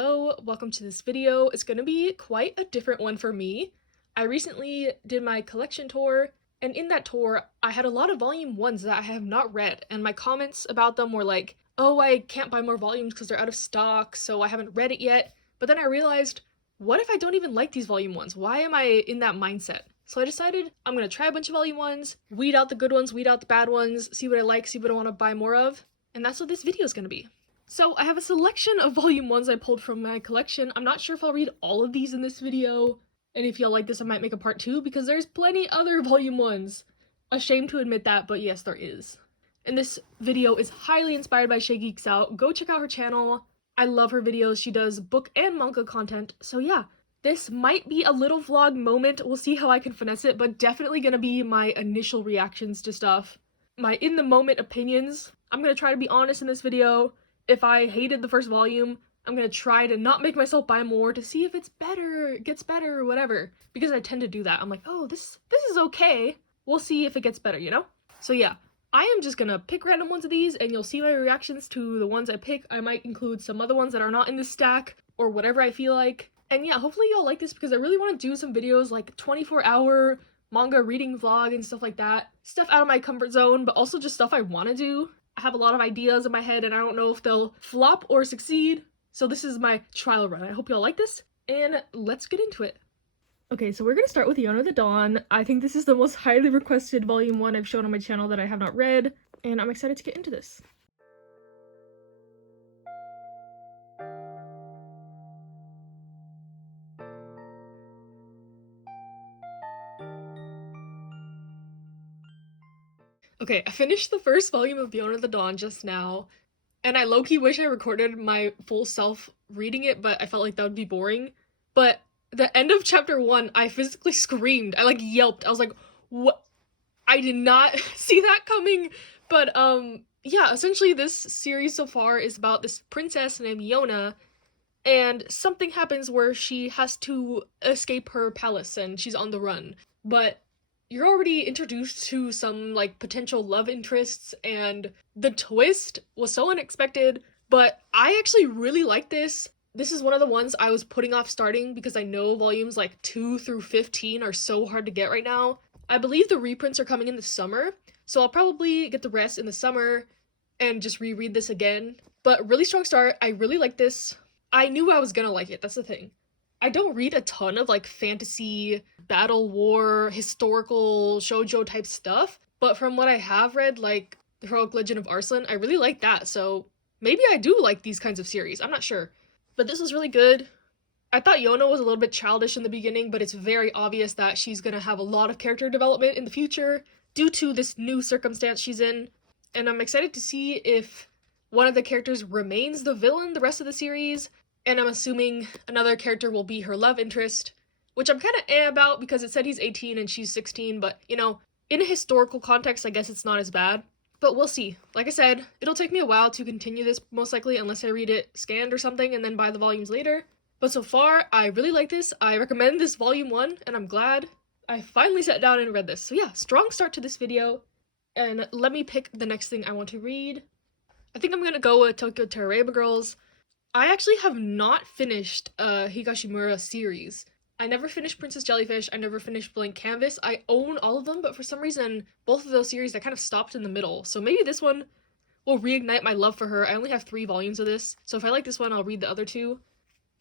Hello, welcome to this video. It's gonna be quite a different one for me. I recently did my collection tour, and in that tour, I had a lot of volume 1s that I have not read, and my comments about them were like, oh, I can't buy more volumes because they're out of stock, so I haven't read it yet. But then I realized, what if I don't even like these volume 1s? Why am I in that mindset? So I decided I'm gonna try a bunch of volume 1s, weed out the good ones, weed out the bad ones, see what I like, see what I want to buy more of, and that's what this video is gonna be. So I have a selection of volume 1s I pulled from my collection. I'm not sure if I'll read all of these in this video, and if y'all like this I might make a part 2 because there's plenty other volume 1s. Ashamed to admit that, but yes, there is. And this video is highly inspired by Shay Geeks Out. Go check out her channel. I love her videos. She does book and manga content. So yeah, this might be a little vlog moment. We'll see how I can finesse it, but definitely gonna be my initial reactions to stuff. My in-the-moment opinions. I'm gonna try to be honest in this video. If I hated the first volume, I'm gonna try to not make myself buy more to see if it's better, gets better, or whatever. Because I tend to do that. I'm like, oh, this is okay. We'll see if it gets better, you know? So yeah, I am just gonna pick random ones of these and you'll see my reactions to the ones I pick. I might include some other ones that are not in this stack or whatever I feel like. And yeah, hopefully y'all like this because I really want to do some videos like 24-hour manga reading vlog and stuff like that. Stuff out of my comfort zone, but also just stuff I want to do. I have a lot of ideas in my head and I don't know if they'll flop or succeed. So this is my trial run. I hope y'all like this and let's get into it. Okay, so we're gonna start with Yona the Dawn. I think this is the most highly requested volume 1 I've shown on my channel that I have not read, and I'm excited to get into this. Okay, I finished the first volume of Yona the Dawn just now, and I low-key wish I recorded my full self reading it, but I felt like that would be boring. But the end of chapter 1, I physically screamed. I like yelped. I was like, what? I did not see that coming. But yeah, essentially this series so far is about this princess named Yona, and something happens where she has to escape her palace and she's on the run. But you're already introduced to some like potential love interests, and the twist was so unexpected, but I actually really like this. This is one of the ones I was putting off starting because I know volumes like 2 through 15 are so hard to get right now. I believe the reprints are coming in the summer, so I'll probably get the rest in the summer and just reread this again. But really strong start. I really like this. I knew I was gonna like it, that's the thing. I don't read a ton of like fantasy, battle war, historical shoujo type stuff, but from what I have read, like The Heroic Legend of Arslan, I really like that, so maybe I do like these kinds of series, I'm not sure. But this was really good. I thought Yona was a little bit childish in the beginning, but it's very obvious that she's gonna have a lot of character development in the future due to this new circumstance she's in, and I'm excited to see if one of the characters remains the villain the rest of the series, and I'm assuming another character will be her love interest, which I'm kind of about because it said he's 18 and she's 16, but, you know, in a historical context, I guess it's not as bad. But we'll see. Like I said, it'll take me a while to continue this, most likely, unless I read it scanned or something and then buy the volumes later. But so far, I really like this. I recommend this volume 1, and I'm glad I finally sat down and read this. So yeah, strong start to this video, and let me pick the next thing I want to read. I think I'm gonna go with Tokyo Taraba Girls. I actually have not finished Higashimura series. I never finished Princess Jellyfish, I never finished Blank Canvas. I own all of them, but for some reason, both of those series I kind of stopped in the middle. So maybe this one will reignite my love for her. I only have 3 volumes of this, so if I like this one, I'll read the other 2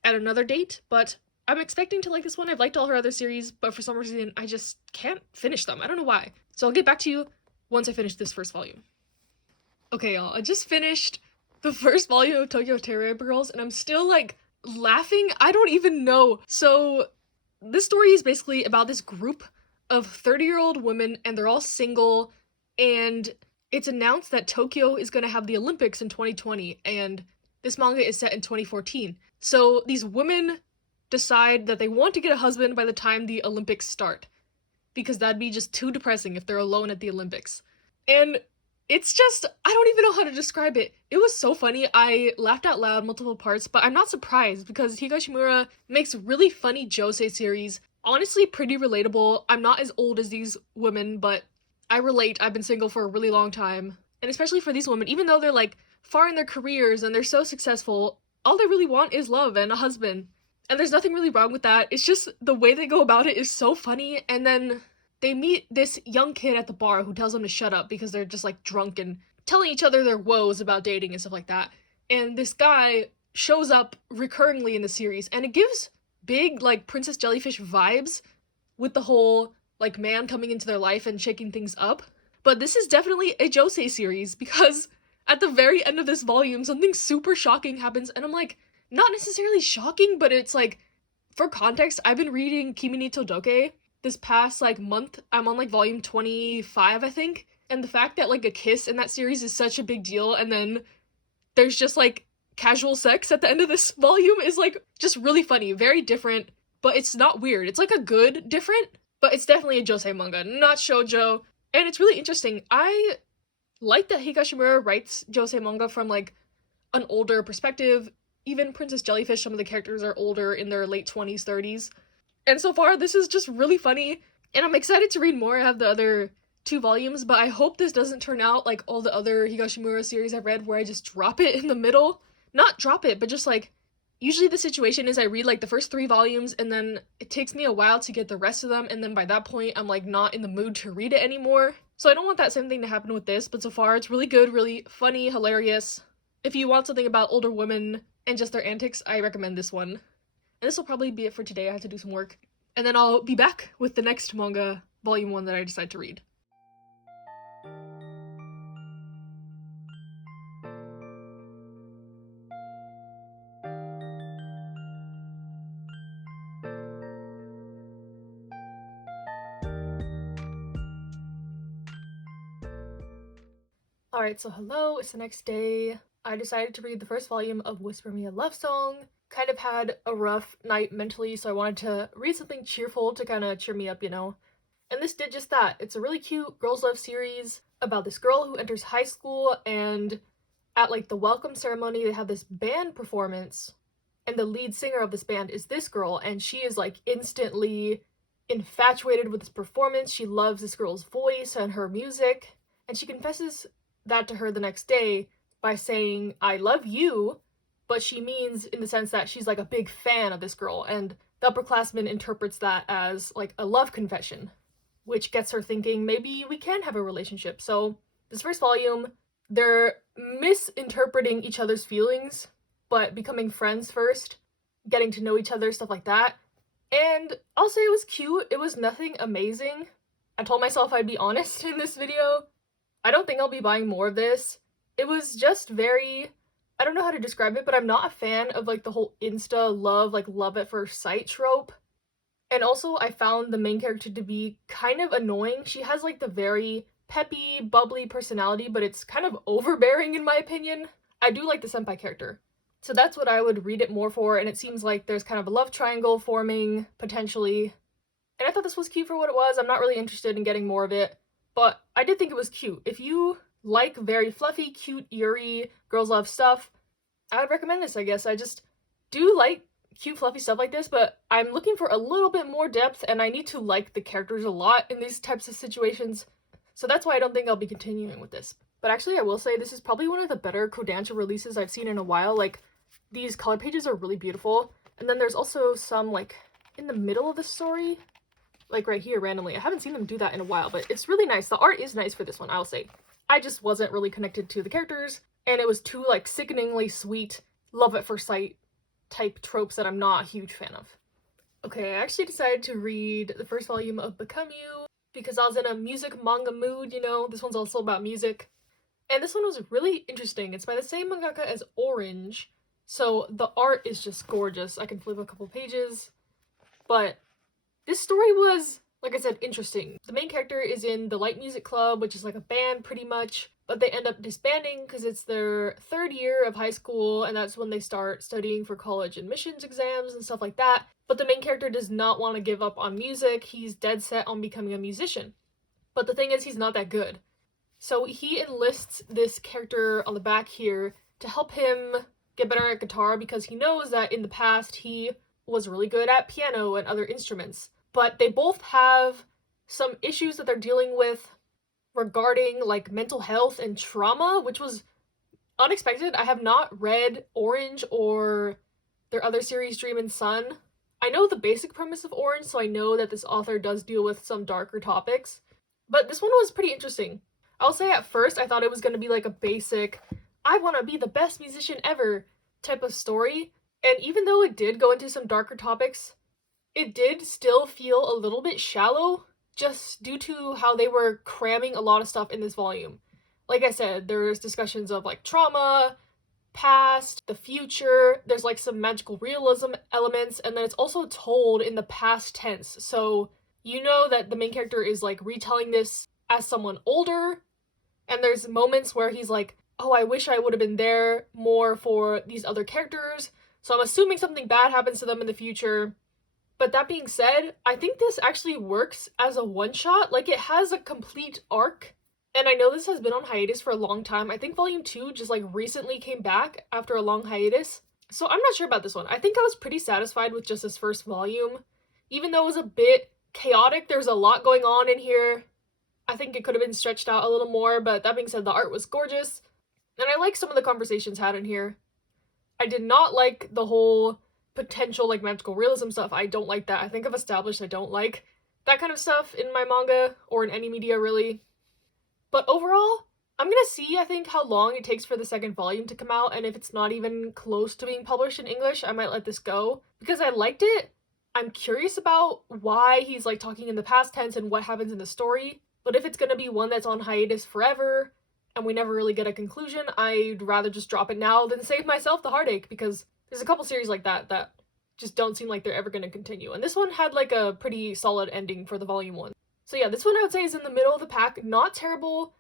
at another date, but I'm expecting to like this one. I've liked all her other series, but for some reason, I just can't finish them. I don't know why. So I'll get back to you once I finish this first volume. Okay, y'all, I just finished the first volume of Tokyo Taraba Girls, and I'm still, like, laughing. I don't even know. So, this story is basically about this group of 30-year-old women, and they're all single, and it's announced that Tokyo is gonna have the Olympics in 2020, and this manga is set in 2014. So, these women decide that they want to get a husband by the time the Olympics start, because that'd be just too depressing if they're alone at the Olympics. And it's just, I don't even know how to describe it. It was so funny. I laughed out loud multiple parts, but I'm not surprised because Higashimura makes really funny josei series. Honestly, pretty relatable. I'm not as old as these women, but I relate. I've been single for a really long time. And especially for these women, even though they're like far in their careers and they're so successful, all they really want is love and a husband. And there's nothing really wrong with that. It's just the way they go about it is so funny. And then they meet this young kid at the bar who tells them to shut up because they're just like drunk and telling each other their woes about dating and stuff like that. And this guy shows up recurringly in the series, and it gives big like Princess Jellyfish vibes with the whole like man coming into their life and shaking things up. But this is definitely a josei series because at the very end of this volume something super shocking happens, and I'm like, not necessarily shocking, but it's like, for context, I've been reading Kimi ni Todoke this past like month. I'm on like volume 25, I think, and the fact that like a kiss in that series is such a big deal, and then there's just like casual sex at the end of this volume is like just really funny, very different, but it's not weird. It's like a good different, but it's definitely a josei manga, not shoujo, and it's really interesting. I like that Higashimura writes josei manga from like an older perspective. Even Princess Jellyfish, some of the characters are older, in their late 20s, 30s. And so far, this is just really funny, and I'm excited to read more. I have the other 2 volumes, but I hope this doesn't turn out like all the other Higashimura series I've read where I just drop it in the middle. Not drop it, but just like, usually the situation is I read like the first 3 volumes and then it takes me a while to get the rest of them, and then by that point I'm like not in the mood to read it anymore. So I don't want that same thing to happen with this, but so far it's really good, really funny, hilarious. If you want something about older women and just their antics, I recommend this one. And this will probably be it for today. I have to do some work. And then I'll be back with the next manga, volume 1, that I decide to read. Alright, so hello, it's the next day. I decided to read the first volume of Whisper Me a Love Song. Kind of had a rough night mentally, so I wanted to read something cheerful to kind of cheer me up, you know? And this did just that. It's a really cute girls' love series about this girl who enters high school, and at like the welcome ceremony they have this band performance, and the lead singer of this band is this girl, and she is like instantly infatuated with this performance. She loves this girl's voice and her music, and she confesses that to her the next day by saying, "I love you," but she means in the sense that she's like a big fan of this girl, and the upperclassman interprets that as like a love confession, which gets her thinking maybe we can have a relationship. So this first volume, they're misinterpreting each other's feelings, but becoming friends first, getting to know each other, stuff like that. And I'll say it was cute. It was nothing amazing. I told myself I'd be honest in this video. I don't think I'll be buying more of this. It was just very, I don't know how to describe it, but I'm not a fan of like the whole insta love, like love at first sight trope. And also I found the main character to be kind of annoying. She has like the very peppy, bubbly personality, but it's kind of overbearing in my opinion. I do like the senpai character. So that's what I would read it more for, and it seems like there's kind of a love triangle forming, potentially. And I thought this was cute for what it was. I'm not really interested in getting more of it, but I did think it was cute. If you like very fluffy, cute, yuri, girls love stuff, I would recommend this, I guess. I just do like cute, fluffy stuff like this, but I'm looking for a little bit more depth, and I need to like the characters a lot in these types of situations. So that's why I don't think I'll be continuing with this. But actually, I will say this is probably one of the better Kodansha releases I've seen in a while. Like, these color pages are really beautiful. And then there's also some, like, in the middle of the story, like right here randomly. I haven't seen them do that in a while, but it's really nice. The art is nice for this one, I'll say. I just wasn't really connected to the characters, and it was too, like, sickeningly sweet, love at first sight type tropes that I'm not a huge fan of. Okay, I actually decided to read the first volume of Become You because I was in a music manga mood, you know? This one's also about music. And this one was really interesting. It's by the same mangaka as Orange, so the art is just gorgeous. I can flip a couple pages. But this story was, like I said, interesting. The main character is in the Light Music Club, which is like a band pretty much, but they end up disbanding because it's their 3rd year of high school, and that's when they start studying for college admissions exams and stuff like that. But the main character does not want to give up on music. He's dead set on becoming a musician. But the thing is, he's not that good. So he enlists this character on the back here to help him get better at guitar because he knows that in the past he was really good at piano and other instruments. But they both have some issues that they're dealing with regarding like mental health and trauma, which was unexpected. I have not read Orange or their other series, Dream and Sun. I know the basic premise of Orange, so I know that this author does deal with some darker topics. But this one was pretty interesting. I'll say at first I thought it was going to be like a basic, I want to be the best musician ever type of story. And even though it did go into some darker topics, it did still feel a little bit shallow just due to how they were cramming a lot of stuff in this volume. Like I said, there's discussions of like trauma, past, the future, there's like some magical realism elements, and then it's also told in the past tense. So you know that the main character is like retelling this as someone older, and there's moments where he's like, oh, I wish I would have been there more for these other characters. So I'm assuming something bad happens to them in the future. But that being said, I think this actually works as a one-shot. Like, it has a complete arc. And I know this has been on hiatus for a long time. I think Volume 2 just, like, recently came back after a long hiatus. So I'm not sure about this one. I think I was pretty satisfied with just this first volume. Even though it was a bit chaotic, there's a lot going on in here. I think it could have been stretched out a little more, but that being said, the art was gorgeous. And I like some of the conversations had in here. I did not like the whole potential like magical realism stuff. I don't like that. I think I've established I don't like that kind of stuff in my manga or in any media really. But overall, I'm gonna see, I think, how long it takes for the second volume to come out, and if it's not even close to being published in English, I might let this go. Because I liked it. I'm curious about why he's like talking in the past tense and what happens in the story. But if it's gonna be one that's on hiatus forever, and we never really get a conclusion, I'd rather just drop it now than save myself the heartache, because there's a couple series like that that just don't seem like they're ever going to continue. And this one had like a pretty solid ending for the volume 1. So yeah, this one I would say is in the middle of the pack. Not terrible,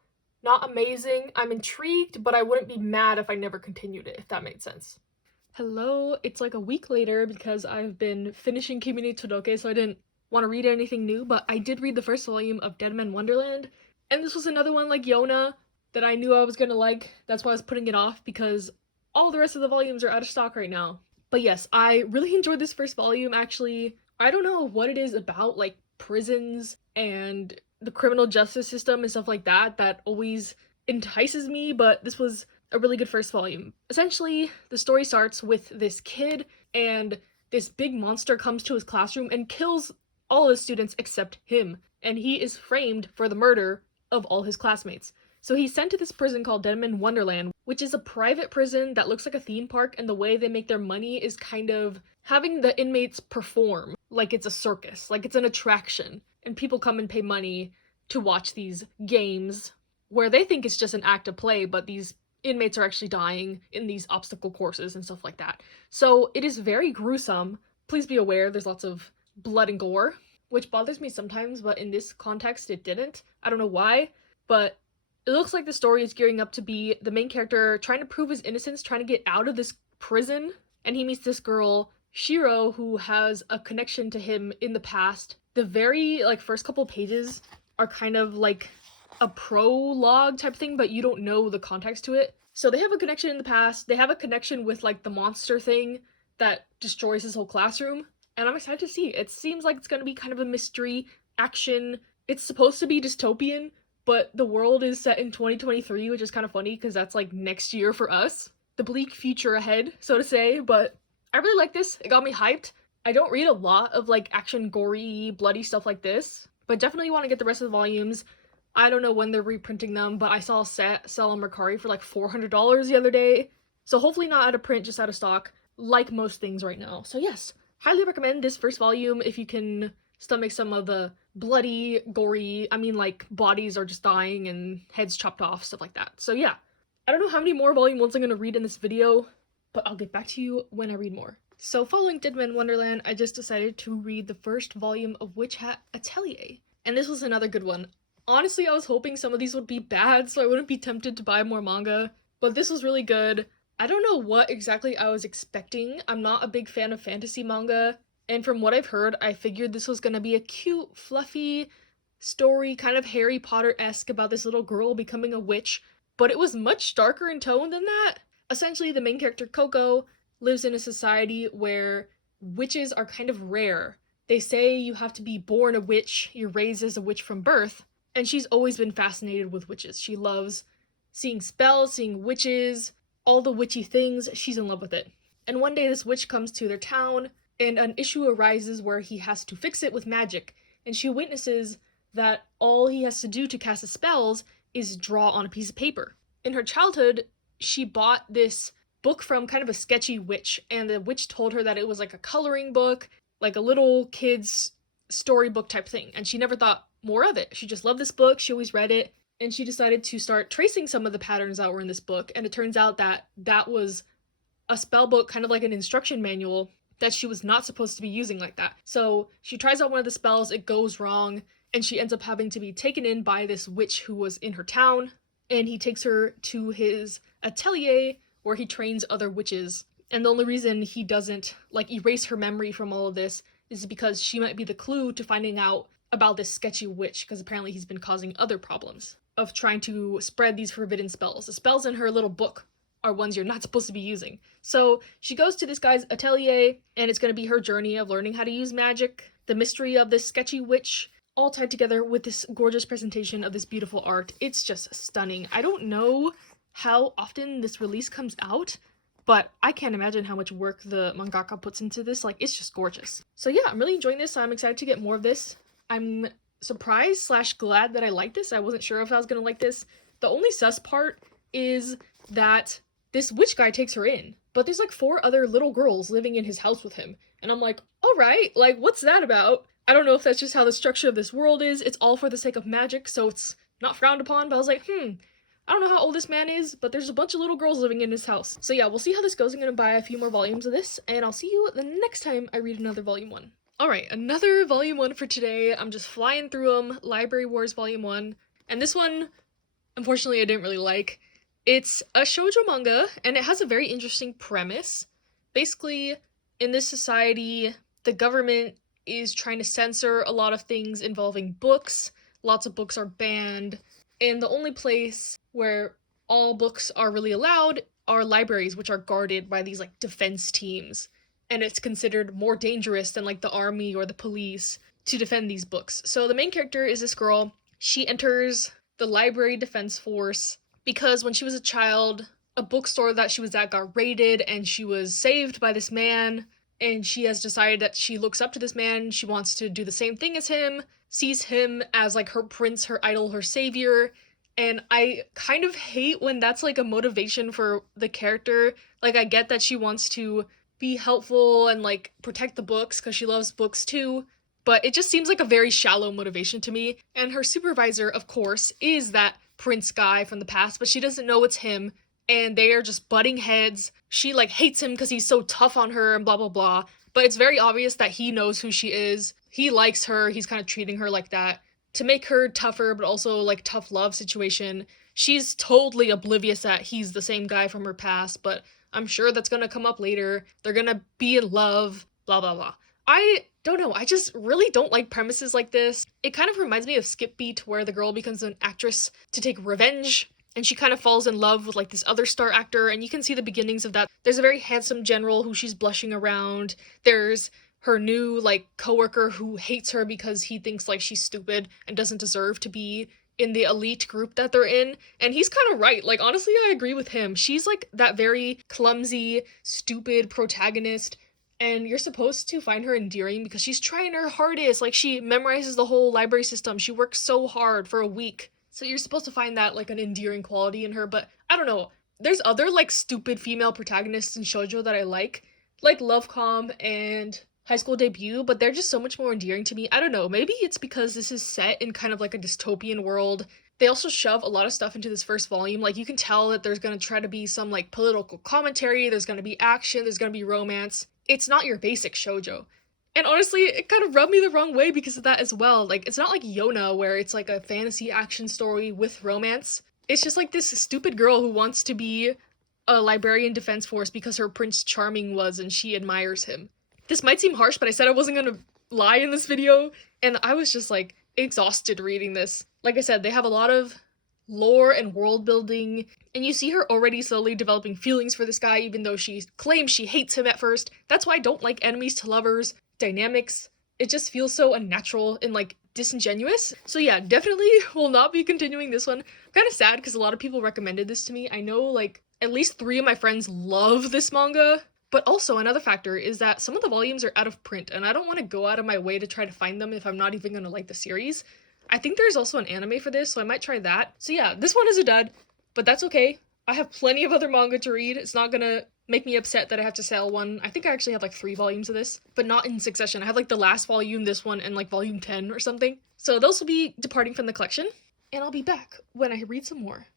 not amazing. I'm intrigued, but I wouldn't be mad if I never continued it, if that made sense. Hello, it's like a week later because I've been finishing Kimi ni Todoke, so I didn't want to read anything new, but I did read the first volume of Dead Man Wonderland. And this was another one like Yona that I knew I was going to like. That's why I was putting it off, because all the rest of the volumes are out of stock right now. But yes, I really enjoyed this first volume, actually. I don't know what it is about, like, prisons and the criminal justice system and stuff like that that always entices me, but this was a really good first volume. Essentially, the story starts with this kid, and this big monster comes to his classroom and kills all his students except him, and he is framed for the murder of all his classmates. So he's sent to this prison called Dead Man Wonderland, which is a private prison that looks like a theme park, and the way they make their money is kind of having the inmates perform like it's a circus, like it's an attraction, and people come and pay money to watch these games where they think it's just an act of play, but these inmates are actually dying in these obstacle courses and stuff like that. So it is very gruesome. Please be aware there's lots of blood and gore, which bothers me sometimes, but in this context it didn't. I don't know why, but it looks like the story is gearing up to be the main character trying to prove his innocence, trying to get out of this prison, and he meets this girl, Shiro, who has a connection to him in the past. The very, like, first couple pages are kind of like a prologue type thing, but you don't know the context to it. So they have a connection in the past, they have a connection with, like, the monster thing that destroys his whole classroom, and I'm excited to see. It seems like it's gonna be kind of a mystery, action. It's supposed to be dystopian, but the world is set in 2023, which is kind of funny because that's like next year for us. The bleak future ahead, so to say, but I really like this. It got me hyped. I don't read a lot of like action, gory, bloody stuff like this, but definitely want to get the rest of the volumes. I don't know when they're reprinting them, but I saw a set sell on Mercari for like $400 the other day. So hopefully not out of print, just out of stock, like most things right now. So yes, highly recommend this first volume if you can stomach some of the bloody, gory, I mean, like, bodies are just dying and heads chopped off, stuff like that. So yeah, I don't know how many more volume 1s I'm gonna read in this video, but I'll get back to you when I read more. So following Dead Man Wonderland, I just decided to read the first volume of Witch Hat Atelier, and this was another good one. Honestly, I was hoping some of these would be bad so I wouldn't be tempted to buy more manga, but this was really good. I don't know what exactly I was expecting. I'm not a big fan of fantasy manga, and from what I've heard, I figured this was gonna be a cute, fluffy story, kind of Harry Potter-esque about this little girl becoming a witch, but it was much darker in tone than that. Essentially, the main character, Coco, lives in a society where witches are kind of rare. They say you have to be born a witch, you're raised as a witch from birth, and she's always been fascinated with witches. She loves seeing spells, seeing witches, all the witchy things, she's in love with it. And one day this witch comes to their town, and an issue arises where he has to fix it with magic, and she witnesses that all he has to do to cast his spells is draw on a piece of paper. In her childhood, she bought this book from kind of a sketchy witch, and the witch told her that it was like a coloring book, like a little kid's storybook type thing, and she never thought more of it. She just loved this book, she always read it, and she decided to start tracing some of the patterns that were in this book, and it turns out that that was a spell book, kind of like an instruction manual, that she was not supposed to be using like that. So she tries out one of the spells, it goes wrong, and she ends up having to be taken in by this witch who was in her town, and he takes her to his atelier where he trains other witches. And the only reason he doesn't, like, erase her memory from all of this is because she might be the clue to finding out about this sketchy witch, because apparently he's been causing other problems of trying to spread these forbidden spells. The spells in her little book are ones you're not supposed to be using. So she goes to this guy's atelier, and it's going to be her journey of learning how to use magic, the mystery of this sketchy witch, all tied together with this gorgeous presentation of this beautiful art. It's just stunning. I don't know how often this release comes out, but I can't imagine how much work the mangaka puts into this. Like, it's just gorgeous. So yeah, I'm really enjoying this. I'm excited to get more of this. I'm surprised / glad that I like this. I wasn't sure if I was gonna like this. The only sus part is that this witch guy takes her in, but there's like 4 other little girls living in his house with him. And I'm like, alright, like, what's that about? I don't know if that's just how the structure of this world is. It's all for the sake of magic, so it's not frowned upon, but I was like, I don't know how old this man is, but there's a bunch of little girls living in his house. So yeah, we'll see how this goes. I'm gonna buy a few more volumes of this, and I'll see you the next time I read another volume 1. Alright, another volume 1 for today. I'm just flying through them. Library Wars volume 1. And this one, unfortunately, I didn't really like. It's a shoujo manga, and it has a very interesting premise. Basically, in this society, the government is trying to censor a lot of things involving books. Lots of books are banned, and the only place where all books are really allowed are libraries, which are guarded by these like defense teams, and it's considered more dangerous than like the army or the police to defend these books. So the main character is this girl. She enters the library defense force because when she was a child, a bookstore that she was at got raided, and she was saved by this man, and she has decided that she looks up to this man. She wants to do the same thing as him, sees him as like her prince, her idol, her savior. And I kind of hate when that's like a motivation for the character. Like, I get that she wants to be helpful and like protect the books because she loves books too, but it just seems like a very shallow motivation to me. And her supervisor, of course, is that prince guy from the past, but she doesn't know it's him, and they are just butting heads. She like hates him because he's so tough on her and blah blah blah, but it's very obvious that he knows who she is. He likes her, he's kind of treating her like that to make her tougher, but also like tough love situation. She's totally oblivious that he's the same guy from her past, but I'm sure that's gonna come up later. They're gonna be in love, blah blah blah. I don't know, I just really don't like premises like this. It kind of reminds me of Skip Beat, where the girl becomes an actress to take revenge, and she kind of falls in love with like this other star actor, and you can see the beginnings of that. There's a very handsome general who she's blushing around. There's her new like coworker who hates her because he thinks like she's stupid and doesn't deserve to be in the elite group that they're in. And he's kind of right. Like, honestly, I agree with him. She's like that very clumsy, stupid protagonist, and you're supposed to find her endearing because she's trying her hardest. Like, she memorizes the whole library system. She works so hard for a week. So you're supposed to find that like an endearing quality in her, but I don't know. There's other like stupid female protagonists in shoujo that I like Lovecom and High School Debut, but they're just so much more endearing to me. I don't know, maybe it's because this is set in kind of like a dystopian world. They also shove a lot of stuff into this first volume. Like, you can tell that there's gonna try to be some like political commentary, there's gonna be action, there's gonna be romance. It's not your basic shoujo. And honestly, it kind of rubbed me the wrong way because of that as well. Like, it's not like Yona, where it's like a fantasy action story with romance. It's just like this stupid girl who wants to be a librarian defense force because her Prince Charming was and she admires him. This might seem harsh, but I said I wasn't gonna lie in this video, and I was just like exhausted reading this. Like I said, they have a lot of lore and world building, and you see her already slowly developing feelings for this guy, even though she claims she hates him at first. That's why I don't like enemies to lovers dynamics. It just feels so unnatural and like disingenuous. So yeah, definitely will not be continuing this one. I'm kind of sad because a lot of people recommended this to me. I know like At least 3 of my friends love this manga. But also, another factor is that some of the volumes are out of print, and I don't want to go out of my way to try to find them if I'm not even going to like the series. I think there's also an anime for this, so I might try that. So yeah, this one is a dud, but that's okay. I have plenty of other manga to read. It's not gonna make me upset that I have to sell one. I think I actually have like 3 volumes of this, but not in succession. I have like the last volume, this one, and like volume 10 or something. So those will be departing from the collection, and I'll be back when I read some more.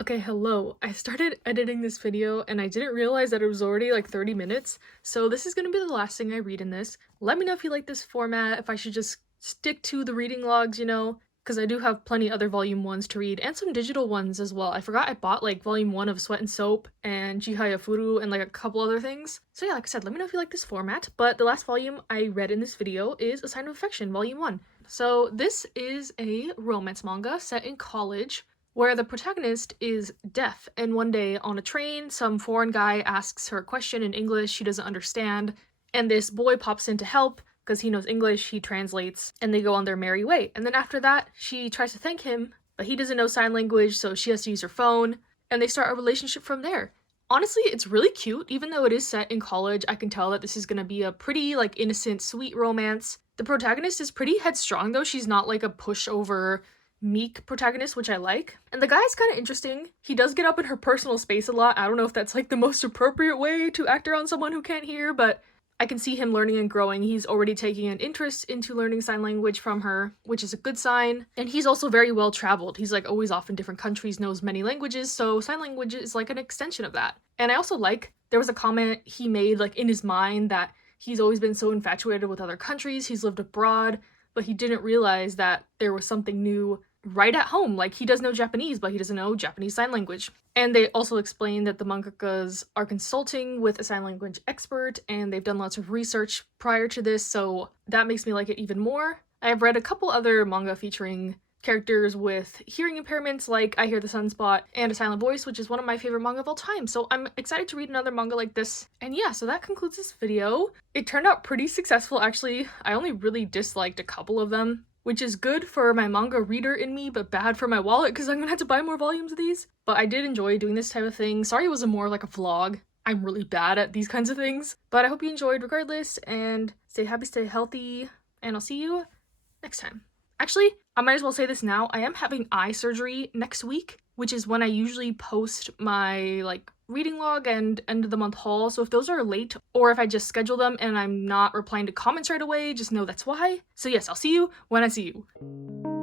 Okay, hello. I started editing this video and I didn't realize that it was already like 30 minutes, so this is gonna be the last thing I read in this. Let me know if you like this format, if I should just stick to the reading logs, you know, because I do have plenty other volume 1s to read, and some digital ones as well. I forgot I bought like volume 1 of Sweat and Soap and Jihaya Furu and like a couple other things. So yeah, like I said, let me know if you like this format, but the last volume I read in this video is A Sign of Affection, volume 1. So this is a romance manga set in college, where the protagonist is deaf, and one day on a train, some foreign guy asks her a question in English she doesn't understand, and this boy pops in to help because he knows English, he translates, and they go on their merry way. And then after that, she tries to thank him, but he doesn't know sign language, so she has to use her phone, and they start a relationship from there. Honestly, it's really cute. Even though it is set in college, I can tell that this is gonna be a pretty, like, innocent, sweet romance. The protagonist is pretty headstrong, though. She's not, like, a pushover, meek protagonist, which I like. And the guy's kind of interesting. He does get up in her personal space a lot. I don't know if that's like the most appropriate way to act around someone who can't hear, but I can see him learning and growing. He's already taking an interest into learning sign language from her, which is a good sign. And he's also very well traveled. He's like always off in different countries, knows many languages, so sign language is like an extension of that. And I also like, there was a comment he made like in his mind that he's always been so infatuated with other countries, he's lived abroad, but he didn't realize that there was something new right at home. Like, he does know Japanese, but he doesn't know Japanese sign language. And they also explain that the mangakas are consulting with a sign language expert, and they've done lots of research prior to this, so that makes me like it even more. I have read a couple other manga featuring characters with hearing impairments, like I Hear the Sunspot and A Silent Voice, which is one of my favorite manga of all time, so I'm excited to read another manga like this. And yeah, so that concludes this video. It turned out pretty successful, actually. I only really disliked a couple of them, which is good for my manga reader in me, but bad for my wallet because I'm gonna have to buy more volumes of these. But I did enjoy doing this type of thing. Sorry it wasn't more like a vlog. I'm really bad at these kinds of things. But I hope you enjoyed regardless, and stay happy, stay healthy, and I'll see you next time. Actually, I might as well say this now. I am having eye surgery next week, which is when I usually post my like reading log and end of the month haul. So if those are late, or if I just schedule them and I'm not replying to comments right away, just know that's why. So yes, I'll see you when I see you.